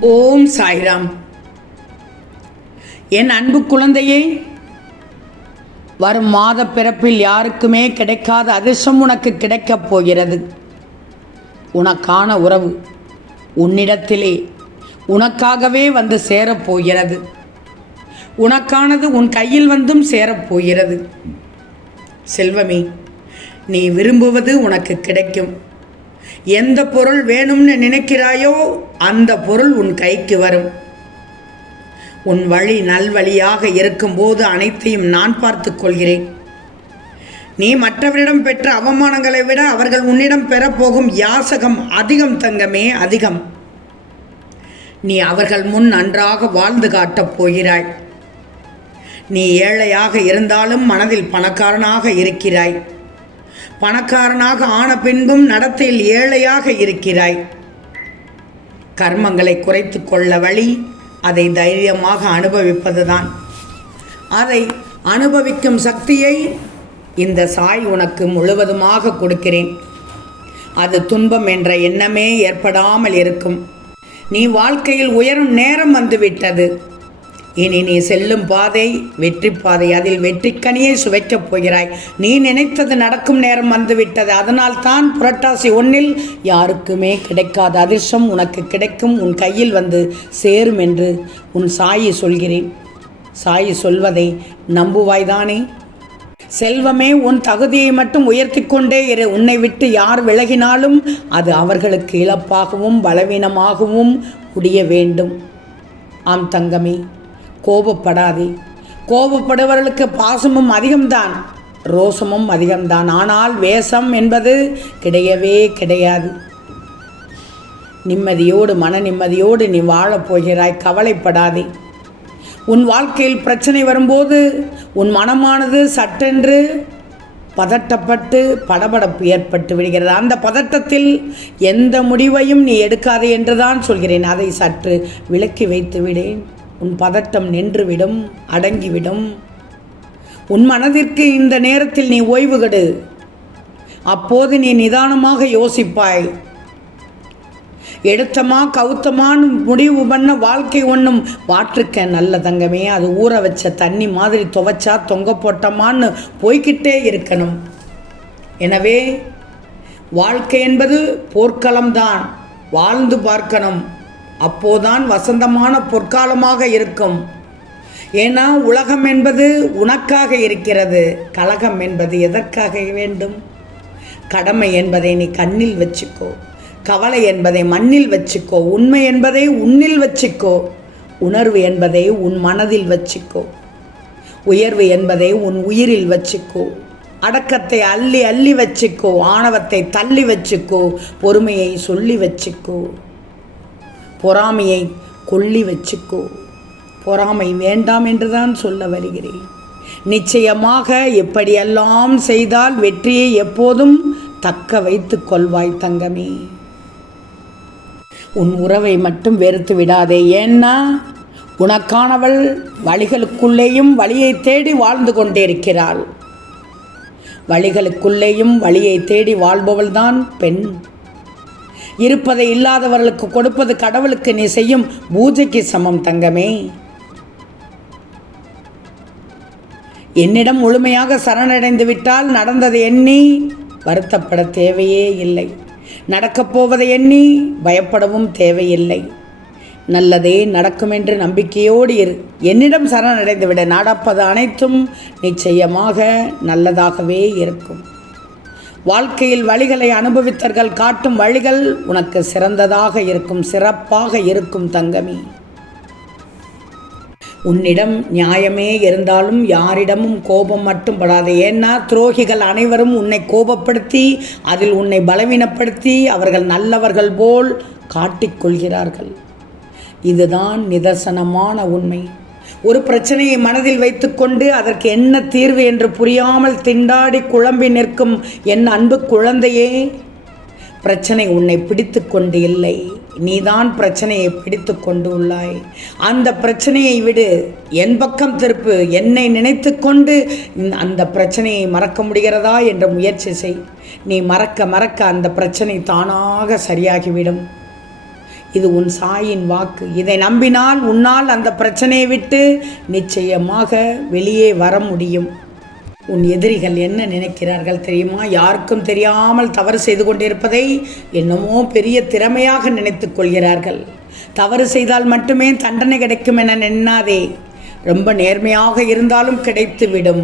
ஓம் சாய்ராம். என் அன்பு குழந்தையே வரும் மாத பிறப்பில் யாருக்குமே கிடைக்காத அதிர்ஷ்டம் உனக்கு கிடைக்கப் போகிறது. உனக்கான உறவு உன்னிடத்திலே உனக்காகவே வந்து சேரப்போகிறது உனக்கானது உன் கையில் வந்தும் சேரப்போகிறது செல்வமே நீ விரும்புவது உனக்கு கிடைக்கும். எந்த பொருள் வேணும்னு நினைக்கிறாயோ அந்த பொருள் உன் கைக்கு வரும். உன் வழி நல்வழியாக இருக்கும்போது அனைத்தையும் நான் பார்த்து கொள்கிறேன். நீ மற்றவரிடம் பெற்ற அவமானங்களை விட அவர்கள் உன்னிடம் பெறப்போகும் யாசகம் அதிகம் தங்கமே அதிகம். நீ அவர்கள் முன் நன்றாக வாழ்ந்து காட்டப் போகிறாய். நீ ஏழையாக இருந்தாலும் மனதில் பணக்காரனாக இருக்கிறாய். பணக்காரனாக ஆன பின்பும் நடத்தையில் ஏழையாக இருக்கிறாய். கர்மங்களை குறைத்து கொள்ள வழி அதை தைரியமாக அனுபவிப்பதுதான். அதை அனுபவிக்கும் சக்தியை இந்த சாய் உனக்கு முழுவதுமாக கொடுக்கிறேன். அது துன்பம் என்ற எண்ணமே ஏற்படாமல் இருக்கும். நீ வாழ்க்கையில் உயரும் நேரம் வந்துவிட்டது. இனி நீ செல்லும் பாதை வெற்றி பாதை. அதில் வெற்றிக்கனியை சுவைக்கப் போகிறாய். நீ நினைத்தது நடக்கும் நேரம் வந்துவிட்டது. அதனால் தான் புரட்டாசி ஒன்றில் யாருக்குமே கிடைக்காத அதிர்ஷ்டம் உனக்கு கிடைக்கும். உன் கையில் வந்து சேரும் என்று உன் சாயி சொல்கிறேன். சாயி சொல்வதை நம்புவாய்தானே? செல்வமே உன் தகுதியை மட்டும் உயர்த்தி கொண்டே இரு. உன்னை விட்டு யார் விலகினாலும் அது அவர்களுக்கு இழப்பாகவும் பலவீனமாகவும் முடிய வேண்டும். ஆம் தங்கமே. கோபப்படாதே. கோபப்படுபவர்களுக்கு பாசமும் அதிகம்தான். ரோசமும் அதிகம்தான். ஆனால் வேஷம் என்பது கிடையவே கிடையாது. நிம்மதியோடு மன நிம்மதியோடு நீ வாழப் போகிறாய். கவலைப்படாதே. உன் வாழ்க்கையில் பிரச்சனை வரும்போது உன் மனமானது சட்டென்று பதட்டப்பட்டு படபடப்பு ஏற்பட்டு விடுகிறது. அந்த பதட்டத்தில் எந்த முடிவையும் நீ எடுக்காதே என்றுதான் சொல்கிறேன். அதை சற்று விலக்கி வைத்து விடேன் உன் பதட்டம் நின்றுவிடும் அடங்கிவிடும். உன் மனதிற்கு இந்த நேரத்தில் நீ ஓய்வு கெடு. அப்போது நீ நிதானமாக யோசிப்பாய். எடுத்தமா கவுத்தமான்னு முடிவு பண்ண வாழ்க்கை ஒன்றும் வாற்றுக்க நல்ல தங்கமே அது ஊற வச்ச தண்ணி மாதிரி துவைச்சா தொங்க போட்டமான்னு போய்கிட்டே இருக்கணும். எனவே வாழ்க்கை என்பது போர்க்களம்தான். வாழ்ந்து பார்க்கணும். அப்போதான் வசந்தமான பொற்காலமாக இருக்கும். ஏன்னா உலகம் என்பது உனக்காக இருக்கிறது. கலகம் என்பது எதற்காக வேண்டும்? கடமை என்பதை நீ கண்ணில் வச்சுக்கோ. கவலை என்பதை மண்ணில் வச்சுக்கோ. உண்மை என்பதை உன்னில் வச்சுக்கோ. உணர்வு என்பதை உன் மனதில் வச்சுக்கோ. உயர்வு என்பதை உன் உயிரில் வச்சுக்கோ. அடக்கத்தை அள்ளி அள்ளி வச்சுக்கோ. ஆணவத்தை தள்ளி வச்சுக்கோ. பொறுமையை சொல்லி வச்சுக்கோ. பொறாமையை கொள்ளி வச்சுக்கோ. பொறாமை வேண்டாம் என்றுதான் சொல்ல வருகிறேன். நிச்சயமாக எப்படியெல்லாம் செய்தால் வெற்றியை எப்போதும் தக்க வைத்துக் கொள்வாய் தங்கமே. உன் உறவை மட்டும் வெறுத்து விடாதே ஏன்னா உனக்கானவள் வழிகளுக்குள்ளேயும் வழியை தேடி வாழ்ந்து கொண்டிருக்கிறாள். வழிகளுக்குள்ளேயும் வழியை தேடி வாழ்பவள்தான் பெண். இருப்பதை இல்லாதவர்களுக்கு கொடுப்பது கடவுளுக்கு நீ செய்யும் பூஜைக்கு சமம் தங்கமே. என்னிடம் முழுமையாக சரணடைந்து விட்டால் நடந்ததை எண்ணி வருத்தப்பட தேவையே இல்லை. நடக்கப் போவதை எண்ணி பயப்படவும் தேவையில்லை. நல்லதே நடக்கும் என்று நம்பிக்கையோடு இரு. என்னிடம் சரணடைந்துவிட நடப்பது அனைத்தும் நிச்சயமாக நல்லதாகவே இருக்கும். வாழ்க்கையில் வழிகளை அனுபவித்தர்கள் காட்டும் வழிகள் உனக்கு சிறந்ததாக இருக்கும் சிறப்பாக இருக்கும் தங்கமி. உன்னிடம் நியாயமே இருந்தாலும் யாரிடமும் கோபம் மட்டும் படாது. ஏன்னா துரோகிகள் அனைவரும் உன்னை கோபப்படுத்தி அதில் உன்னை பலவீனப்படுத்தி அவர்கள் நல்லவர்கள் போல் காட்டிக்கொள்கிறார்கள் இதுதான் நிதர்சனமான உண்மை. ஒரு பிரச்சனையை மனதில் வைத்துக்கொண்டு அதற்கு என்ன தீர்வு என்று புரியாமல் திண்டாடி குழம்பி நிற்கும் என் அன்பு குழந்தையே பிரச்சனை உன்னை பிடித்து கொண்டு இல்லை. நீதான் பிரச்சனையை பிடித்து கொண்டு உள்ளாய். அந்த பிரச்சனையை விடு. என் பக்கம் திருப்பு. என்னை நினைத்து கொண்டு அந்த பிரச்சனையை மறக்க முடிகிறதா என்ற முயற்சி செய். நீ மறக்க மறக்க அந்த பிரச்சனை தானாக சரியாகிவிடும். இது உன் சாயின் வாக்கு. இதை நம்பினால் உன்னால் அந்த பிரச்சனையை விட்டு நிச்சயமாக வெளியே வர முடியும். உன் எதிரிகள் என்ன நினைக்கிறார்கள் தெரியுமா? யாருக்கும் தெரியாமல் தவறு செய்து கொண்டிருப்பதை என்னமோ பெரிய திறமையாக நினைத்து கொள்கிறார்கள். தவறு செய்தால் மட்டுமே தண்டனை கிடைக்கும் என நின்னாதே ரொம்ப நேர்மையாக இருந்தாலும் கிடைத்துவிடும்.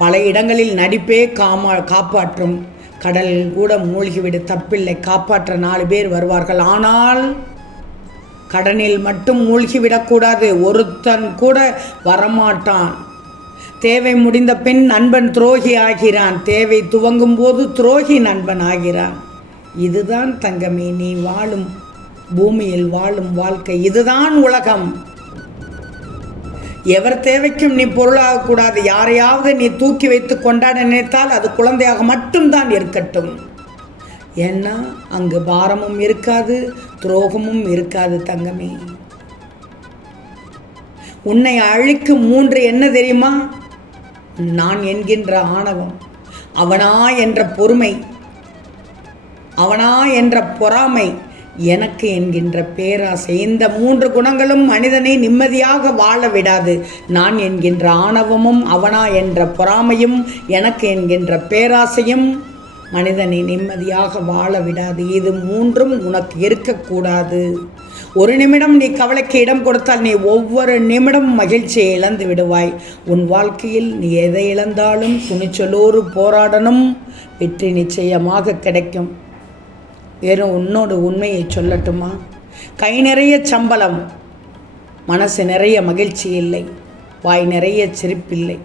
பல இடங்களில் நடிப்பே காமா காப்பாற்றும். கடலில் கூட மூழ்கிவிடு தப்பில்லை. காப்பாற்ற நாலு பேர் வருவார்கள். ஆனால் கடனில் மட்டும் மூழ்கிவிடக்கூடாது. ஒருத்தன் கூட வரமாட்டான். தேவை முடிந்த பின் நண்பன் துரோகி ஆகிறான். தேவை துவங்கும் போது துரோகி நண்பன் ஆகிறான். இதுதான் தங்கமே நீ வாழும் பூமியில் வாழும் வாழ்க்கை. இதுதான் உலகம். எவர் தேவைக்கும் நீ பொருளாகக்கூடாது. யாரையாவது நீ தூக்கி வைத்து கொண்டாட நினைத்தால் அது குழந்தையாக மட்டும்தான் இருக்கட்டும். ஏன்னா அங்கு பாரமும் இருக்காது துரோகமும் இருக்காது தங்கமே. உன்னை அழிக்கும் மூன்று என்ன தெரியுமா? நான் என்கின்ற ஆணவம் அவனா என்ற பொறுமை அவனா என்ற பொறாமை எனக்கு என்கின்ற பேராசை. இந்த மூன்று குணங்களும் மனிதனை நிம்மதியாக வாழ விடாது. நான் என்கின்ற ஆணவமும் அவனா என்ற பொறாமையும் எனக்கு என்கின்ற பேராசையும் மனிதனை நிம்மதியாக வாழ விடாது. இது மூன்றும் உனக்கு இருக்கக்கூடாது. ஒரு நிமிடம் நீ கவலைக்கு இடம் கொடுத்தால் நீ ஒவ்வொரு நிமிடம் மகிழ்ச்சியை இழந்து விடுவாய். உன் வாழ்க்கையில் நீ எதை இழந்தாலும் துணிச்சலோடு போராடணும். வெற்றி நிச்சயமாக கிடைக்கும். வெறும் உன்னோட உண்மையை சொல்லட்டுமா? கை நிறைய சம்பளம். மனசு நிறைய மகிழ்ச்சி இல்லை. வாய் நிறைய சிரிப்பில்லை.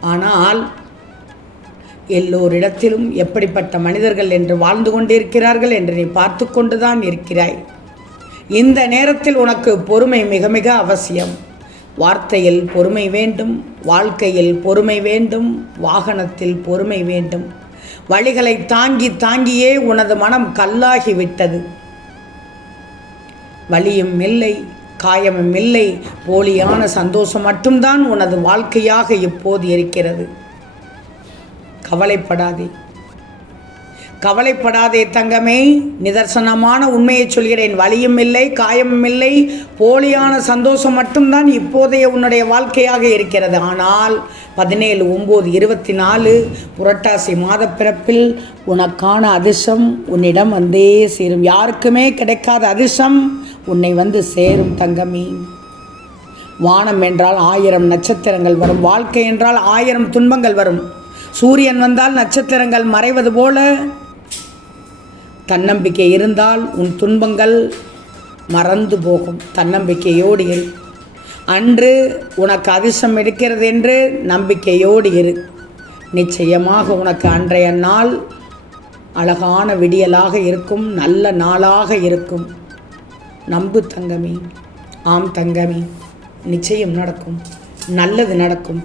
ஆனால் எல்லோரிடத்திலும் எப்படிப்பட்ட மனிதர்கள் என்று வாழ்ந்து கொண்டிருக்கிறார்கள் என்று நீ பார்த்து கொண்டுதான் இருக்கிறாய். இந்த நேரத்தில் உனக்கு பொறுமை மிக மிக அவசியம். வார்த்தையில் பொறுமை வேண்டும் வாழ்க்கையில் பொறுமை வேண்டும் வாகனத்தில் பொறுமை வேண்டும். வழிகளை தாங்கி தாங்கியே உனது மனம் கல்லாகி விட்டது வலியும் இல்லை காயமும் இல்லை போலியான சந்தோஷம் மட்டும்தான் உனது வாழ்க்கையாக இப்போது இருக்கிறது. கவலைப்படாதே. கவலைப்படாதே தங்கமே. நிதர்சனமான உண்மையை சொல்கிறேன். வலியும் இல்லை காயமும் இல்லை. போலியான சந்தோஷம் மட்டும்தான் இப்போதைய உன்னுடைய வாழ்க்கையாக இருக்கிறது. ஆனால் பதினேழு ஒம்பது இருபத்தி நாலு புரட்டாசி மாதப்பிறப்பில் உனக்கான அதிர்ஷ்டம் உன்னிடம் வந்தே சேரும். யாருக்குமே கிடைக்காத அதிர்ஷ்டம் உன்னை வந்து சேரும் தங்கமே. வானம் என்றால் ஆயிரம் நட்சத்திரங்கள் வரும். வாழ்க்கை என்றால் ஆயிரம் துன்பங்கள் வரும். சூரியன் வந்தால் நட்சத்திரங்கள் மறைவது போல. தன்னம்பிக்கை இருந்தால் உன் துன்பங்கள் மறந்து போகும். தன்னம்பிக்கையோடு இரு. அன்று உனக்கு அதிர்ஷ்டம் எடுக்கிறது என்று நம்பிக்கையோடு இரு. நிச்சயமாக உனக்கு அன்றைய நாள் அழகான விடியலாக இருக்கும். நல்ல நாளாக இருக்கும். நம்பு தங்கமே. ஆம் தங்கமே. நிச்சயம் நடக்கும். நல்லது நடக்கும்.